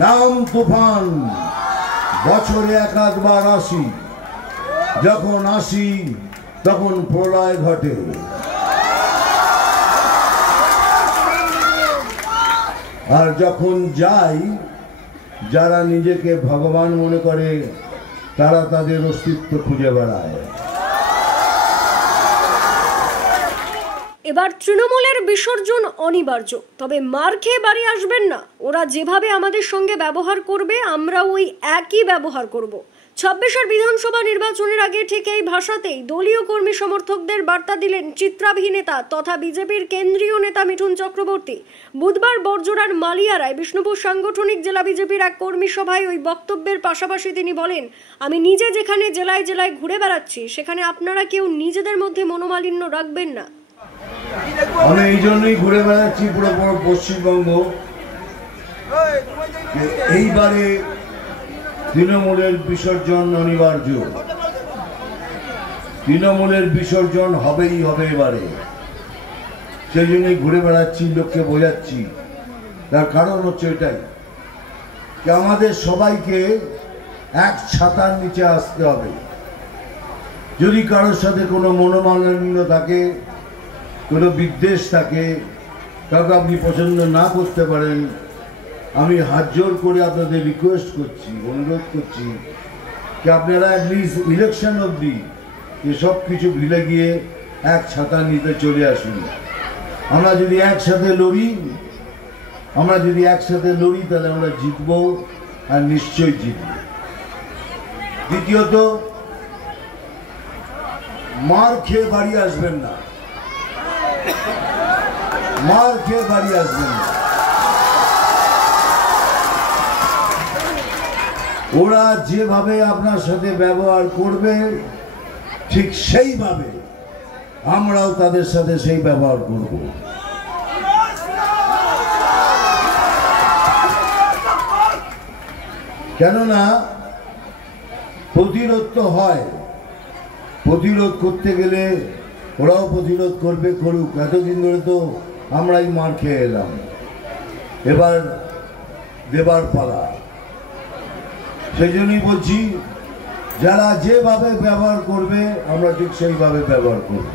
নাম তুফান, বছরে একাধবার আসি, যখন আসি তখন প্রলয় ঘটে। আর যখন যাই, যারা নিজেকে ভগবান মনে করে তারা তাদের অস্তিত্ব খুঁজে বেড়ায়। এবার তৃণমূলের বিসর্জন অনিবার্য, তবে মার খেয়ে বাড়ি আসবেন না। ওরা যেভাবে আমাদের সঙ্গে ব্যবহার করবে আমরা ওই একই ব্যবহার করব। 26-এর বিধানসভা নির্বাচনের আগে ঠিক এই ভাষাতেই দলীয় কর্মী সমর্থকদের বার্তা দিলেন চিত্রাভিনেতা তথা বিজেপির কেন্দ্রীয় নেতা মিঠুন চক্রবর্তী। বুধবার বড়জোড়ার মালিয়ারায় বিষ্ণুপুর সাংগঠনিক জেলা বিজেপির এক কর্মী সভায় ওই বক্তব্যের পাশাপাশি তিনি বলেন, আমি নিজে যেখানে জেলায় জেলায় ঘুরে বেড়াচ্ছি সেখানে আপনারা কেউ নিজেদের মধ্যে মনোমালিন্য রাখবেন না। আমি এই জন্যই ঘুরে বেড়াচ্ছি পুরো পশ্চিমবঙ্গ। এইবারে তৃণমূলের বিসর্জন অনিবার্য, তৃণমূলের বিসর্জন হবেই হবে এবারে। সেই জন্যই ঘুরে বেড়াচ্ছি, লোককে বোঝাচ্ছি। তার কারণ হচ্ছে এটাই যে আমাদের সবাইকে এক ছাতার নিচে আসতে হবে। যদি কারোর সাথে কোনো মনোমালিন্য থাকে, কোনো বিদ্বেষ থাকে, কাউকে আপনি পছন্দ না করতে পারেন, আমি হাত জোর করে আপনাদের রিকোয়েস্ট করছি, অনুরোধ করছি যে আপনারা অ্যাটলিস্ট ইলেকশন অবধি এসব কিছু ভুলে গিয়ে এক ছাতার নিতে চলে আসুন। আমরা যদি একসাথে লড়ি তাহলে আমরা জিতব, আর নিশ্চয়ই জিতব। দ্বিতীয়ত, মার খেয়ে বাড়ি আসবেন না, মার খেয়ে বাড়ি আসবেন না। ওরা যেভাবে আপনার সাথে ব্যবহার করবে ঠিক সেইভাবে আমরাও তাদের সাথে সেই ব্যবহার করব। কেননা প্রতিরোধ তো হয়, প্রতিরোধ করতে গেলে ওরাও প্রতিরোধ করবে, করুক। এতদিন ধরে তো আমরাই মার খেয়ে এলাম, এবার দেবার পালা। সেই জন্যই বলছি, যারা যেভাবে ব্যবহার করবে আমরা ঠিক সেইভাবে ব্যবহার করব।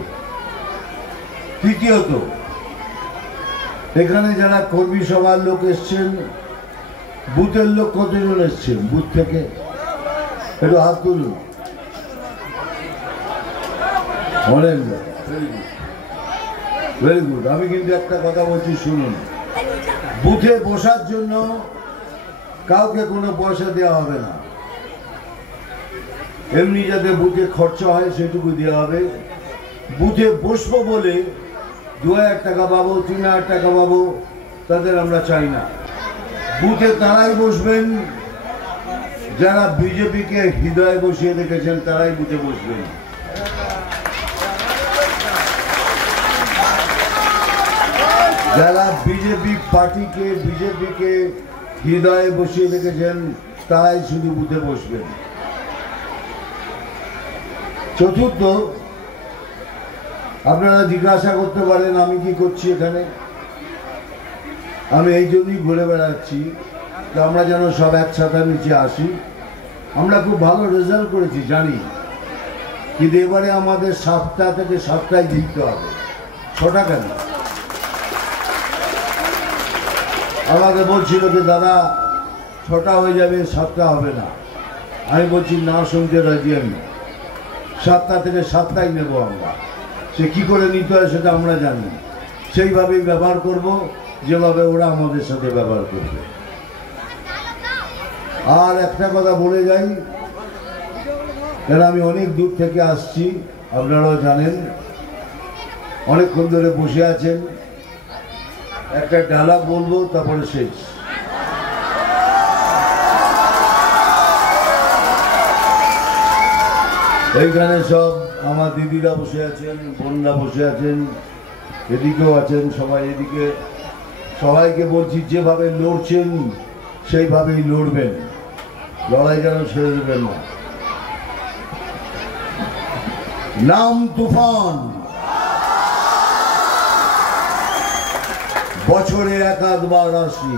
তৃতীয়ত, এখানে যারা কর্মী সভার লোক এসছেন, বুথের লোক কতজন এসছেন বুথ থেকে? একটু হাত তুলুন। অনেক, ভেরি গুড। আমি কিন্তু একটা কথা বলছি, শুনুন। বুথে বসার জন্য কাউকে কোনো পয়সা দেওয়া হবে না, এমনি যাতে বুথে খরচা হয় সেটুকু দেওয়া হবে। বুথে বসবো বলে 2000 টাকা পাবো, 3000 টাকা পাবো, তাদের আমরা চাই না। বুথে তারাই বসবেন যারা বিজেপিকে হৃদয়ে বসিয়ে রেখেছেন, তারাই বুথে বসবেন। যারা বিজেপি পার্টিকে, বিজেপিকে হৃদয়ে বসিয়ে রেখেছেন, তারাই শুধু বুথে বসবেন। চতুর্থ, আপনারা জিজ্ঞাসা করতে পারেন আমি কি করছি এখানে। আমি এই জন্যই ঘুরে বেড়াচ্ছি যে আমরা যেন সব এক ছাতার নিচে আসি। আমরা খুব ভালো রেজাল্ট করেছি জানি, কিন্তু এবারে আমাদের 7টা থেকে 7টায় জিততে হবে, 6টা কেন। আমাকে বলছিল যে দাদা 6টা হয়ে যাবে, 7টা হবে না। আমি বলছি না, শুনতে রাজি আমি, 7টা থেকে 7টাই নেব আমরা। সে কি করে নিতে হয় সেটা আমরা জানি, সেইভাবেই ব্যবহার করব যেভাবে ওরা আমাদের সাথে ব্যবহার করবে। আর একটা কথা বলে যাই, কেন আমি অনেক দূর থেকে আসছি, আপনারাও জানেন, অনেকক্ষণ ধরে বসে আছেন। একটা ডায়লগ বলবো, তারপরে শেষ। এইখানে সব আমার দিদিরা বসে আছেন, বোনরা বসে আছেন, এদিকেও আছেন সবাই। এদিকে সবাইকে বলছি যেভাবে লড়ছেন সেইভাবেই লড়বেন, লড়াই যেন ছেড়ে দেবেন না। নাম তুফান, বছরে একাধবার আসি,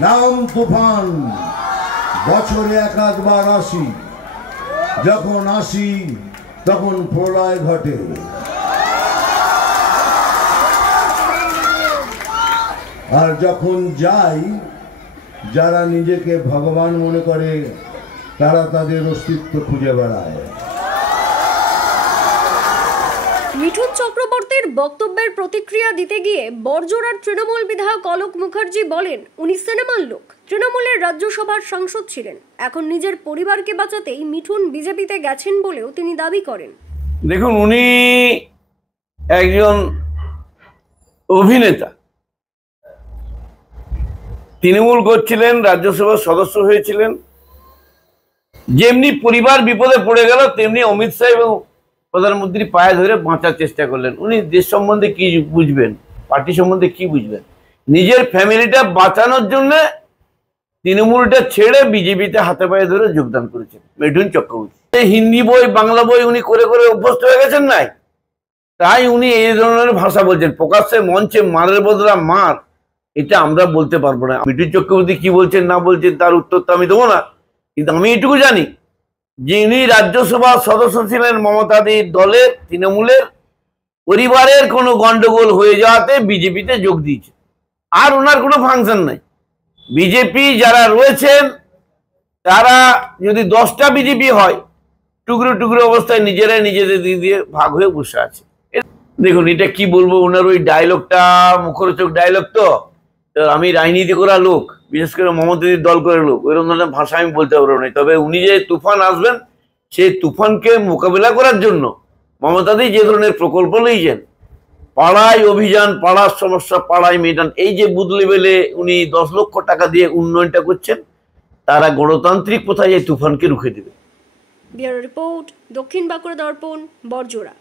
নাম তুফান, বছরে এক আধবার আসি, যখন আসি তখন প্রলয় ঘটে। আর যখন যাই, যারা নিজেকে ভগবান মনে করে তারা তাদের অস্তিত্ব খুঁজে বেড়ায়। মিঠুন চক্রবর্তীর বক্তব্যের প্রতিক্রিয়া দিতে গিয়ে বড়জোড়ার তৃণমূল বিধায়ক অলোক মুখার্জি বলেন, উনি সিনেমার লোক, তৃণমূলের রাজ্যসভার সাংসদ ছিলেন, এখন নিজের পরিবারকে বাঁচাতেই মিঠুন বিজেপিতে গেছেন বলেও তিনি দাবি করেন। দেখুন, উনি একজন অভিনেতা, তৃণমূল করছিলেন, রাজ্যসভার সদস্য হয়েছিলেন। যেমনি পরিবার বিপদে পড়ে গেল, তেমনি অমিত শাহ এবং প্রধানমন্ত্রী পায়ে ধরে বাঁচার চেষ্টা করলেন। উনি দেশ সম্বন্ধে কি বুঝবেন, পার্টি সম্বন্ধে কি বুঝবেন? নিজের ফ্যামিলিটা বাঁচানোর জন্য তৃণমূলটা ছেড়ে বিজেপিতে হাতে পায়ে ধরে যোগদান করেছেন মিঠুন চক্রবর্তী। হিন্দি বই, বাংলা বই উনি করে করে অভ্যস্ত হয়ে গেছেন নাই, তাই উনি এই ধরনের ভাষা বলছেন। প্রকাশ্যে মঞ্চে মারের বদলা মার, এটা আমরা বলতে পারবো না। মিঠুন চক্রবর্তী কি বলছেন না বলছেন তার উত্তর তো আমি দেবো না, কিন্তু আমি এটুকু জানি যে ইনি রাজ্যসভার সদস্য ছিলেন মমতাদির দলের, তৃণমূলের। পরিবারের কোনো গন্ডগোল হয়ে যাওয়াতে বিজেপিতে যোগ দিয়েছে, আর ওনার কোনো ফাংশন নাই। বিজেপি যারা রয়েছেন তারা যদি 10টা বিজেপি হয়, টুকরো টুকরো অবস্থায় নিজেরাই নিজেদের দিক দিয়ে ভাগ হয়ে বসে আছে। দেখুন, এটা কি বলবো, ওনার ওই ডায়লগটা মুখরোচক ডায়লগ। তো আমি রাজনীতি করা লোক, বিশেষ করে মমতাদির দল করে লোক, ওইরকম ধরনের ভাষা আমি বলতে পারবো না। তবে উনি যে তুফান আসবেন, সেই তুফানকে মোকাবিলা করার জন্য মমতাদি যে ধরনের প্রকল্প নিয়েছেন, পাড়ায় অভিযান, পাড়ার সমস্যা পাড়ায় মেটান, এই যে বুথ লেভেলে উনি 10 লক্ষ টাকা দিয়ে উন্নয়নটা করছেন, তারা গণতান্ত্রিক পথায় এই তুফানকে রুখে দেবে। ব্যুরো রিপোর্ট, দক্ষিণ বাঁকুড়া দর্পণ, বড়জোড়া।